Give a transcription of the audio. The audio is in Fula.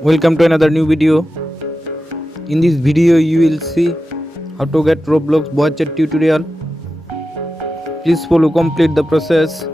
Welcome to another new video. In this video you will see how to get Roblox Voice Chat tutorial. Please follow complete the process.